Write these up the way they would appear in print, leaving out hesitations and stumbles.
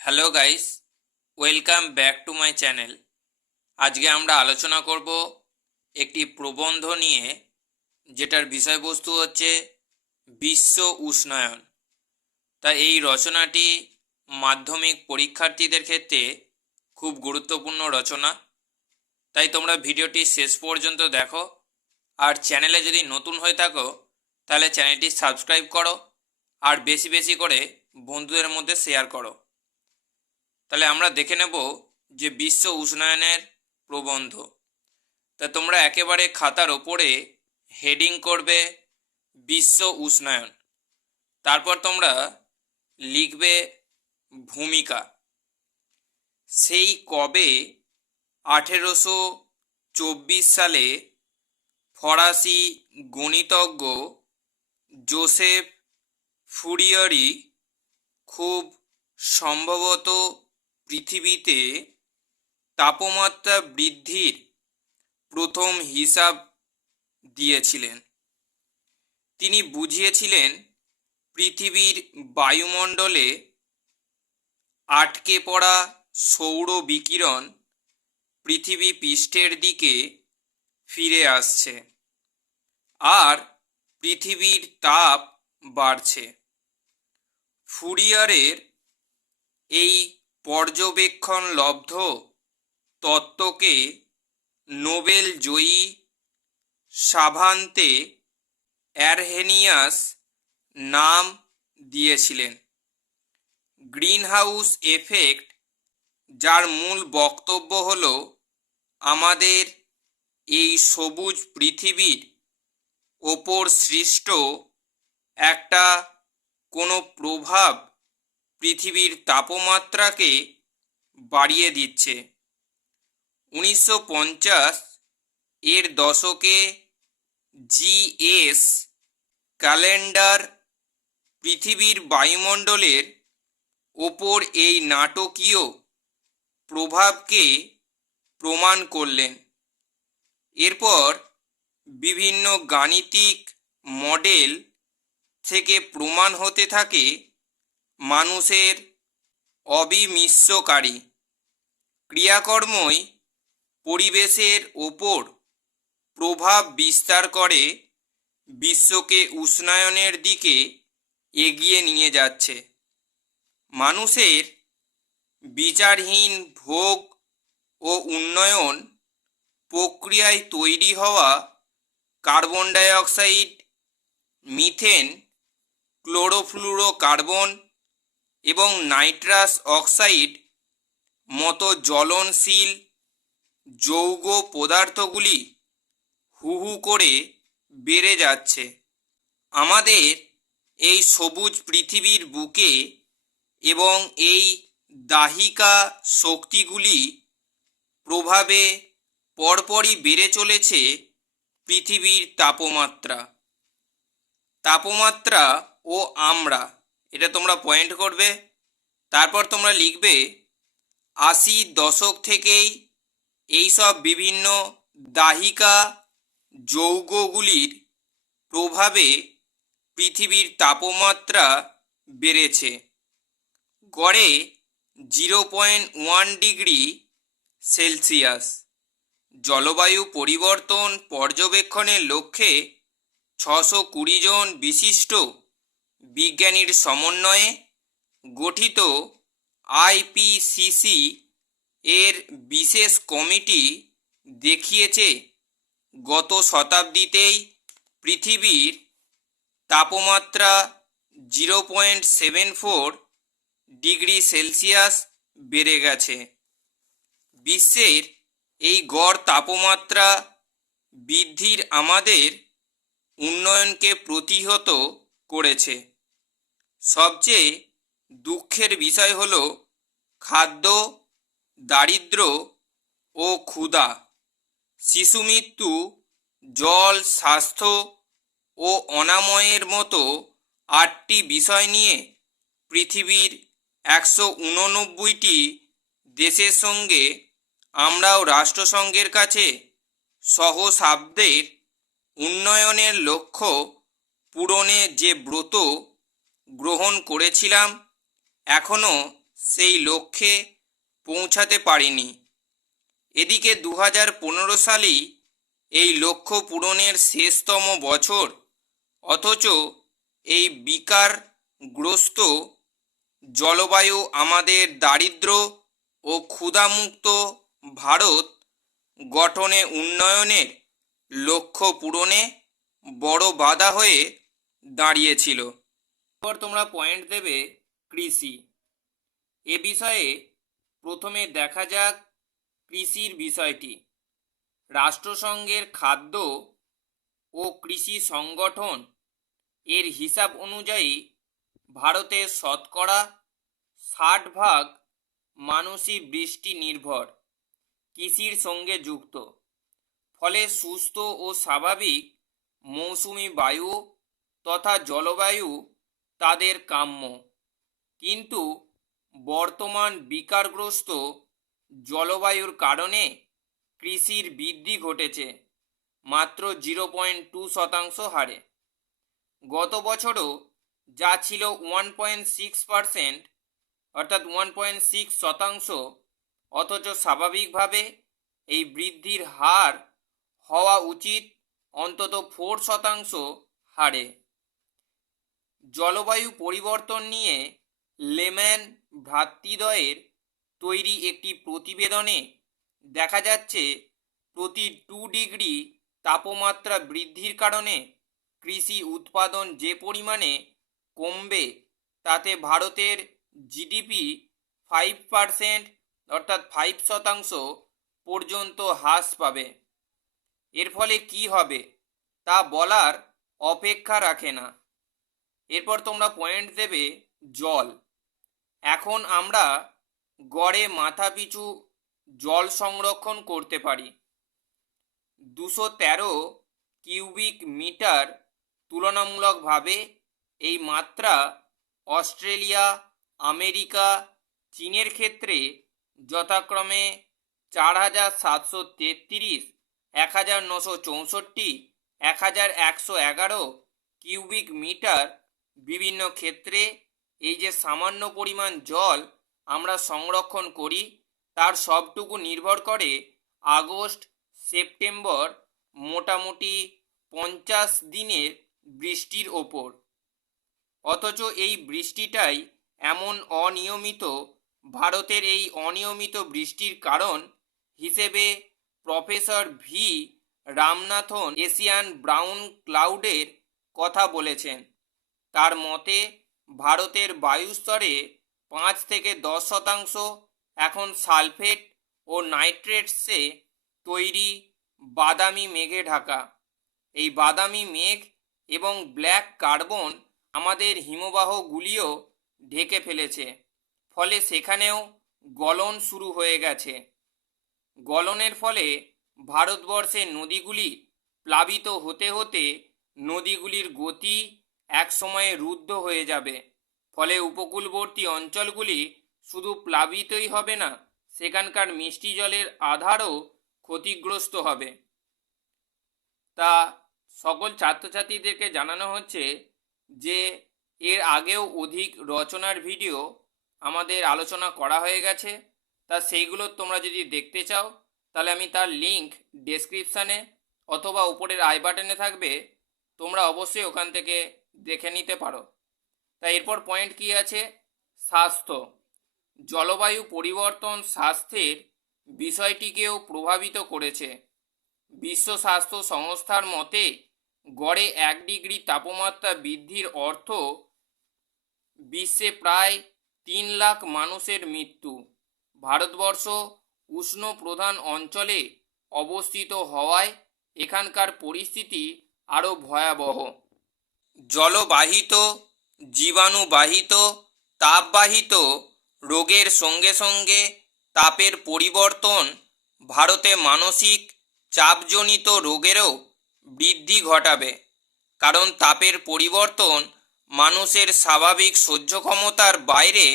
Hello guys, welcome back to my channel. আজকে আমরা আলোচনা করব একটি প্রবন্ধ নিয়ে, যেটার বিষয়বস্তু হচ্ছে বিশ্ব উষ্ণায়ন। তা এই রচনাটি মাধ্যমিক পরীক্ষার্থীদের ক্ষেত্রে খুব গুরুত্বপূর্ণ রচনা। তাই তোমরা ভিডিওটি শেষ পর্যন্ত দেখো। আর চ্যানেলে যদি নতুন হয়ে থাকো তাহলে চ্যানেলটি সাবস্ক্রাইব করো আর বেশি বেশি করে বন্ধুদের মধ্যে শেয়ার করো। তাহলে আমরা দেখে নেব যে বিশ্ব উষ্ণায়নের প্রবন্ধ। তা তোমরা একেবারে খাতার ওপরে হেডিং করবে বিশ্ব উষ্ণায়ন, তারপর তোমরা লিখবে ভূমিকা। সেই কবে 1824 সালে ফরাসি গণিতজ্ঞ জোসেফ ফুরিয়রি খুব সম্ভবত পৃথিবীতে তাপমাত্রা বৃদ্ধির প্রথম হিসাব দিয়েছিলেন। তিনি বুঝিয়েছিলেন পৃথিবীর বায়ুমণ্ডলে আটকে পড়া সৌর বিকিরণ পৃথিবী পৃষ্ঠের দিকে ফিরে আসছে আর পৃথিবীর তাপ বাড়ছে। ফুরিয়ারের এই পর্যবেক্ষণলব্ধ তত্ত্বকে নোবেল জয়ী সাভান্তে অ্যারহেনিয়াস নাম দিয়েছিলেন। গ্রিনহাউস এফেক্ট, যার মূল বক্তব্য হল আমাদের এই সবুজ পৃথিবীর ওপর সৃষ্ট একটা কোনো প্রভাব পৃথিবীর তাপমাত্রাকে বাড়িয়ে দিচ্ছে। 1950 এর দশকে জিএস ক্যালেন্ডার পৃথিবীর বায়ুমণ্ডলের ওপর এই নাটকীয় প্রভাবকে প্রমাণ করলেন। এরপর বিভিন্ন গাণিতিক মডেল থেকে প্রমাণ হতে থাকে মানুষের অবিমিশ্রকারী ক্রিয়াকর্মই পরিবেশের ওপর প্রভাব বিস্তার করে বিশ্বকে উষ্ণায়নের দিকে এগিয়ে নিয়ে যাচ্ছে। মানুষের বিচারহীন ভোগ ও উন্নয়ন প্রক্রিয়ায় তৈরি হওয়া কার্বন ডাইঅক্সাইড, মিথেন, ক্লোরোফ্লুরোকার্বন এবং নাইট্রাস অক্সাইড মতো জ্বলনশীল যৌগ পদার্থগুলি হু হু করে বেড়ে যাচ্ছে। আমাদের এই সবুজ পৃথিবীর বুকে এবং এই দাহিকা শক্তিগুলি প্রভাবে পরপরই বেড়ে চলেছে পৃথিবীর তাপমাত্রা ও আমরা, এটা তোমরা পয়েন্ট করবে। তারপর তোমরা লিখবে 80 দশক থেকেই এইসব বিভিন্ন দাহিকা যৌগগুলির প্রভাবে পৃথিবীর তাপমাত্রা বেড়েছে গড়ে 0.1 ডিগ্রি সেলসিয়াস। জলবায়ু পরিবর্তন পর্যবেক্ষণের লক্ষ্যে 620 জন বিশিষ্ট বিজ্ঞানীর সমন্বয়ে গঠিত আইপিসিসি এর বিশেষ কমিটি দেখিয়েছে গত শতাব্দীতেই পৃথিবীর তাপমাত্রা 0.74 ডিগ্রি সেলসিয়াস বেড়ে গেছে। বিশ্বের এই গড় তাপমাত্রা বৃদ্ধির আমাদের উন্নয়নকে প্রতিহত করেছে। সবচেয়ে দুঃখের বিষয় হল খাদ্য দারিদ্র্য ও ক্ষুধা, শিশু মৃত্যু, জল, স্বাস্থ্য ও অনাময়ের মতো 8টি বিষয় নিয়ে পৃথিবীর 189টি দেশের সঙ্গে আমরাও রাষ্ট্রসংঘের কাছে সহস্রাব্দের উন্নয়নের লক্ষ্য পূরণে যে ব্রত গ্রহণ করেছিলাম, এখনও সেই লক্ষ্যে পৌঁছাতে পারেনি। এদিকে 2015 সালেই এই লক্ষ্য পূরণের শেষতম বছর, অথচ এই বিকারগ্রস্ত জলবায়ু আমাদের দারিদ্র্য ও ক্ষুধামুক্ত ভারত গঠনে উন্নয়নের লক্ষ্য পূরণে বড় বাধা হয়ে দাঁড়িয়েছিল। এরপর তোমরা পয়েন্ট দেবে কৃষি। এ বিষয়ে প্রথমে দেখা যাক কৃষির বিষয়টি। রাষ্ট্রসংঘের খাদ্য ও কৃষি সংগঠন এর হিসাব অনুযায়ী ভারতের শতকরা 60% মানুষই বৃষ্টি নির্ভর কৃষির সঙ্গে যুক্ত। ফলে সুস্থ ও স্বাভাবিক মৌসুমি বায়ু তথা জলবায়ু তাদের কাম্য। কিন্তু বর্তমান বিকারগ্রস্ত জলবায়ুর কারণে কৃষির বৃদ্ধি ঘটেছে মাত্র 0.2% হারে। গত বছরও যা ছিল 1.6%, অর্থাৎ 1.6%, অথচ স্বাভাবিকভাবে এই বৃদ্ধির হার হওয়া উচিত অন্তত 4% হারে। জলবায়ু পরিবর্তন নিয়ে লেম্যান ভ্রাতৃদ্বয়ের তৈরি একটি প্রতিবেদনে দেখা যাচ্ছে প্রতি 2 ডিগ্রি তাপমাত্রা বৃদ্ধির কারণে কৃষি উৎপাদন যে পরিমাণে কমবে তাতে ভারতের জিডিপি 5%, অর্থাৎ 5% পর্যন্ত হ্রাস পাবে। এর ফলে কি হবে তা বলার অপেক্ষা রাখে না। এরপর তোমরা পয়েন্ট দেবে জল। এখন আমরা গড়ে মাথাপিছু জল সংরক্ষণ করতে পারি 213 কিউবিক মিটার। তুলনামূলকভাবে এই মাত্রা অস্ট্রেলিয়া, আমেরিকা, চীনের ক্ষেত্রে যথাক্রমে 4733, 1964, 1111 কিউবিক মিটার। বিভিন্ন ক্ষেত্রে এই যে সামান্য পরিমাণ জল আমরা সংরক্ষণ করি তার সবটুকু নির্ভর করে আগস্ট সেপ্টেম্বর মোটামুটি 50 দিনের বৃষ্টির ওপর। অথচ এই বৃষ্টিটাই এমন অনিয়মিত। ভারতের এই অনিয়মিত বৃষ্টির কারণ হিসেবে professor V Ramanathan Asian brown ক্লাউডের কথা বলেছেন। তার মতে ভারতের বায়ুস্তরে 5 থেকে 10% এখন সালফেট ও নাইট্রেটসে তৈরি বাদামি মেঘে ঢাকা। এই বাদামি মেঘ এবং ব্ল্যাক কার্বন আমাদের হিমবাহগুলিও ঢেকে ফেলেছে। ফলে সেখানেও গলন শুরু হয়ে গেছে। গলনের ফলে ভারতবর্ষের নদীগুলি প্লাবিত হতে হতে নদীগুলির গতি একসময়ে রুদ্ধ হয়ে যাবে। ফলে উপকূলবর্তী অঞ্চলগুলি শুধু প্লাবিতই হবে না, সেখানকার মিষ্টি জলের আধারও ক্ষতিগ্রস্ত হবে। তা সকল ছাত্রছাত্রীদেরকে জানানো হচ্ছে যে এর আগেও অধিক রচনার ভিডিও আমাদের আলোচনা করা হয়ে গেছে। তা সেইগুলো তোমরা যদি দেখতে চাও তাহলে আমি তার লিঙ্ক ডেসক্রিপশানে অথবা উপরের আই বাটনে থাকবে, তোমরা অবশ্যই ওখান থেকে দেখে নিতে পারো। তাই এরপর পয়েন্ট কি আছে, স্বাস্থ্য। জলবায়ু পরিবর্তন স্বাস্থ্যের বিষয়টিকেও প্রভাবিত করেছে। বিশ্ব স্বাস্থ্য সংস্থার মতে গড়ে 1 ডিগ্রি তাপমাত্রা বৃদ্ধির অর্থ বিশ্বে প্রায় 3 লাখ মানুষের মৃত্যু। ভারতবর্ষ উষ্ণ প্রধান অঞ্চলে অবস্থিত হওয়ায় এখানকার পরিস্থিতি আরও ভয়াবহ। জলবাহিত, জীবাণুবাহিত, তাপবাহিত রোগের সঙ্গে সঙ্গে তাপের পরিবর্তন ভারতে মানসিক চাপজনিত রোগেরও বৃদ্ধি ঘটাবে। কারণ তাপের পরিবর্তন মানুষের স্বাভাবিক সহ্য ক্ষমতার বাইরে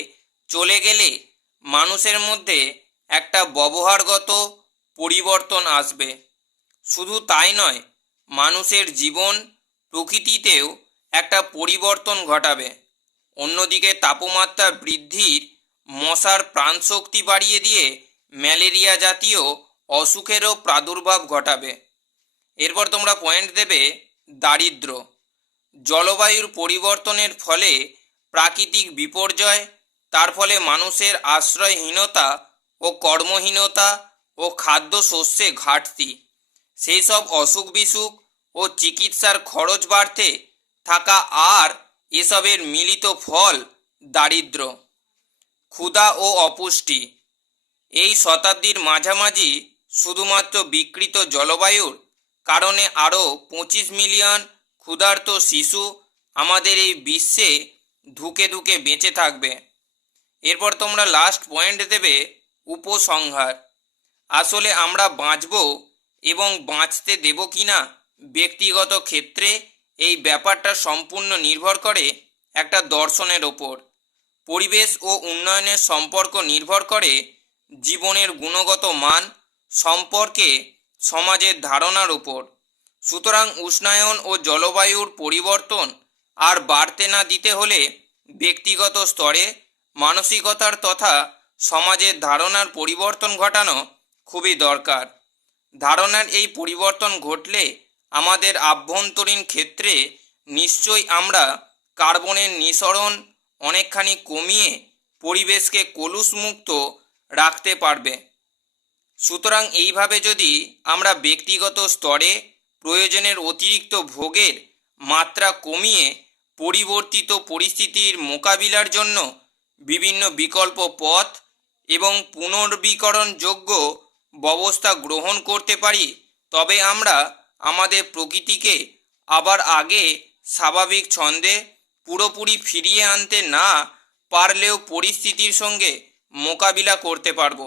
চলে গেলে মানুষের মধ্যে একটা ব্যবহারগত পরিবর্তন আসবে। শুধু তাই নয়, মানুষের জীবন প্রকৃতিতেও একটা পরিবর্তন ঘটাবে। অন্যদিকে তাপমাত্রা বৃদ্ধির মশার প্রাণশক্তি বাড়িয়ে দিয়ে ম্যালেরিয়া জাতীয় অসুখেরও প্রাদুর্ভাব ঘটাবে। এরপর তোমরা পয়েন্ট দেবে দারিদ্র। জলবায়ুর পরিবর্তনের ফলে প্রাকৃতিক বিপর্যয়, তার ফলে মানুষের আশ্রয়হীনতা ও কর্মহীনতা ও খাদ্যশস্যে ঘাটতি, সেই সব অসুখ বিসুখ ও চিকিৎসার খরচ বাড়তে থাকা, আর এসবের মিলিত ফল দারিদ্র। ক্ষুধা ও অপুষ্টি। এই শতাব্দীর মাঝামাঝি শুধুমাত্র বিকৃত জলবায়ুর কারণে আরও 25 মিলিয়ন ক্ষুধার্ত শিশু আমাদের এই বিশ্বে ধুকে ধুকে বেঁচে থাকবে। এরপর তোমরা লাস্ট পয়েন্ট দেবে উপসংহার। আসলে আমরা বাঁচব এবং বাঁচতে দেব কিনা ব্যক্তিগত ক্ষেত্রে এই ব্যাপারটা সম্পূর্ণ নির্ভর করে একটা দর্শনের ওপর। পরিবেশ ও উন্নয়নের সম্পর্ক নির্ভর করে জীবনের গুণগত মান সম্পর্কে সমাজের ধারণার উপর। সুতরাং উষ্ণায়ন ও জলবায়ুর পরিবর্তন আর বাড়তে না দিতে হলে ব্যক্তিগত স্তরে মানসিকতার তথা সমাজের ধারণার পরিবর্তন ঘটানো খুবই দরকার। ধারণার এই পরিবর্তন ঘটলে আমাদের আভ্যন্তরীণ ক্ষেত্রে নিশ্চয়ই আমরা কার্বনের নিঃসরণ অনেকখানি কমিয়ে পরিবেশকে কলুষমুক্ত রাখতে পারবে। সুতরাং এইভাবে যদি আমরা ব্যক্তিগত স্তরে প্রয়োজনের অতিরিক্ত ভোগের মাত্রা কমিয়ে পরিবর্তিত পরিস্থিতির মোকাবিলার জন্য বিভিন্ন বিকল্প পথ এবং পুনর্বীকরণযোগ্য ব্যবস্থা গ্রহণ করতে পারি, তবে আমরা আমাদের প্রকৃতিকে আবার আগে স্বাভাবিক ছন্দে পুরোপুরি ফিরিয়ে আনতে না পারলেও পরিস্থিতির সঙ্গে মোকাবিলা করতে পারব।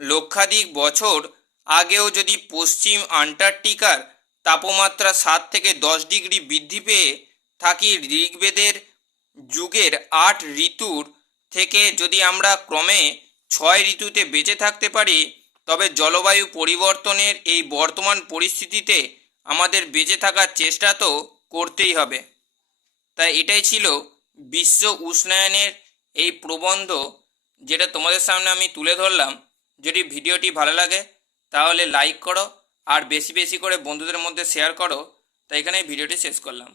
লক্ষাধিক বছর আগেও যদি পশ্চিম আন্টার্কটিকার তাপমাত্রা 7 থেকে 10 ডিগ্রি বৃদ্ধি পেয়ে থাকি, ঋগ্বেদের যুগের 8 ঋতুর থেকে যদি আমরা ক্রমে 6 ঋতুতে বেঁচে থাকতে পারি, তবে জলবায়ু পরিবর্তনের এই বর্তমান পরিস্থিতিতে আমাদের বেঁচে থাকার চেষ্টা তো করতেই হবে। তাই এটাই ছিল বিশ্ব উষ্ণায়নের এই প্রবন্ধ, যেটা তোমাদের সামনে আমি তুলে ধরলাম। যদি ভিডিওটি ভালো লাগে তাহলে লাইক করো আর বেশি বেশি করে বন্ধুদের মধ্যে শেয়ার করো। তাই এখানে ভিডিওটি শেষ করলাম।